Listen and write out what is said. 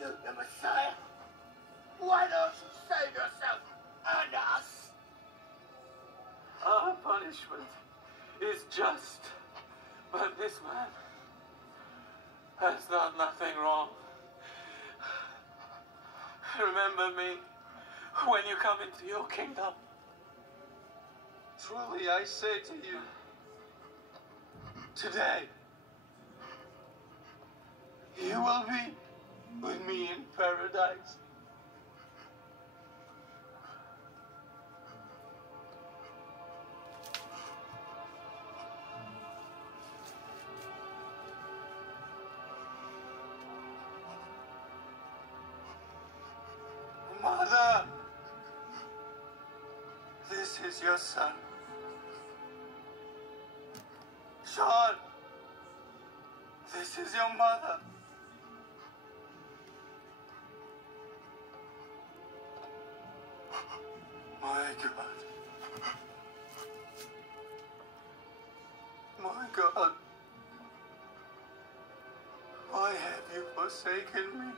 you the Messiah? Why don't you save yourself and us? Our punishment is just, but this man has done nothing wrong. Remember me when you come into your kingdom. Truly I say to you, today you will be with me in paradise. Mother, this is your son. John, this is your mother. My God. My God. Why have you forsaken me?